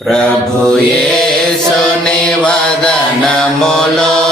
ప్రభుయేసుని వదనములో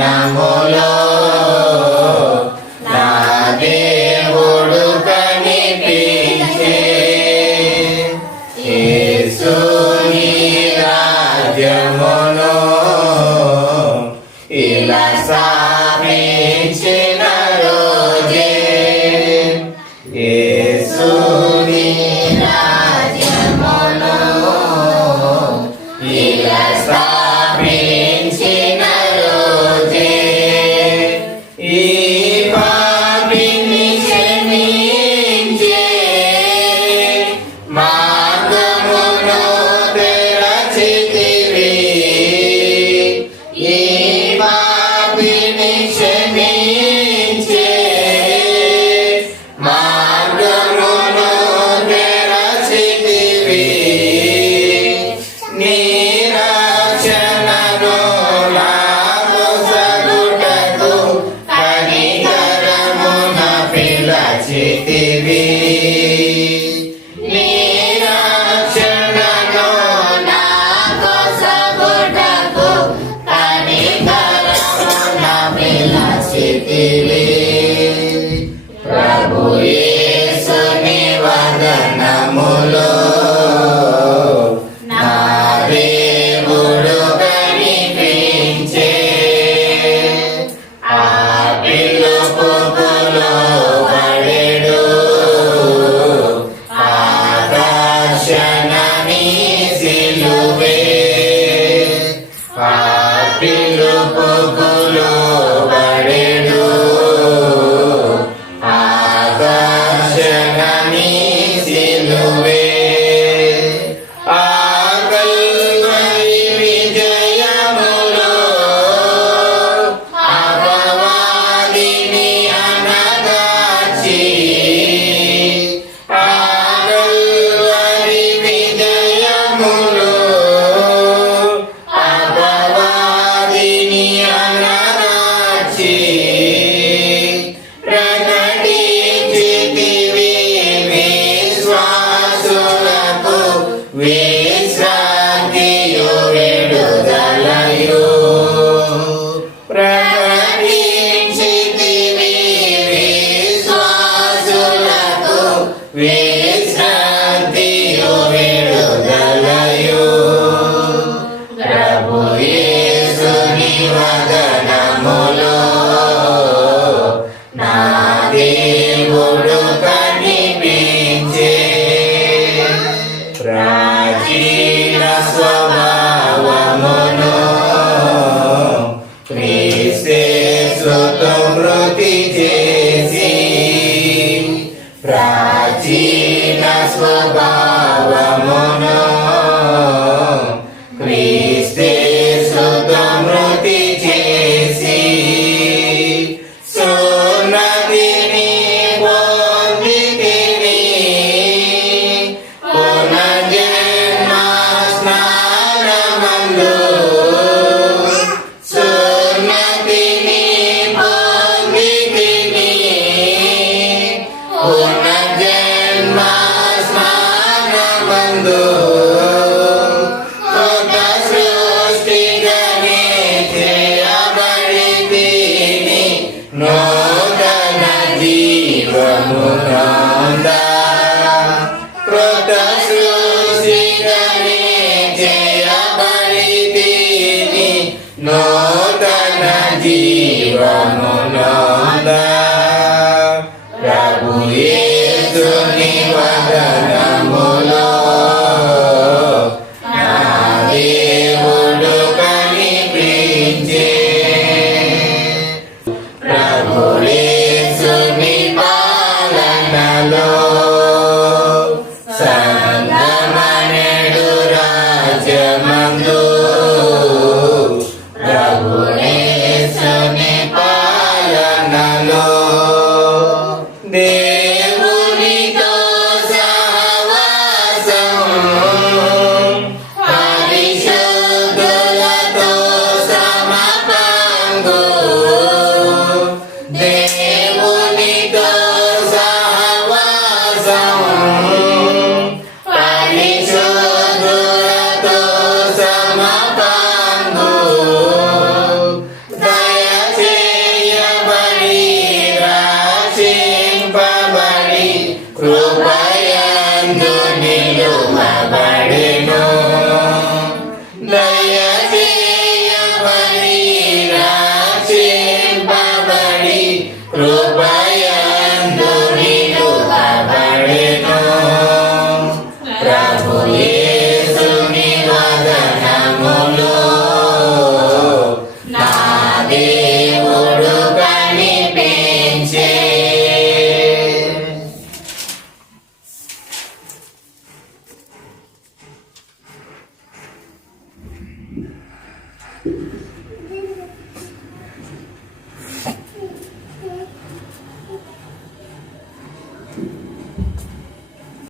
గగనములో నా దేవుడు కనిపించే. ఇలా సాధించే be your Słowa నూతన జీవమునంద ప్రభు యేసుని వదన.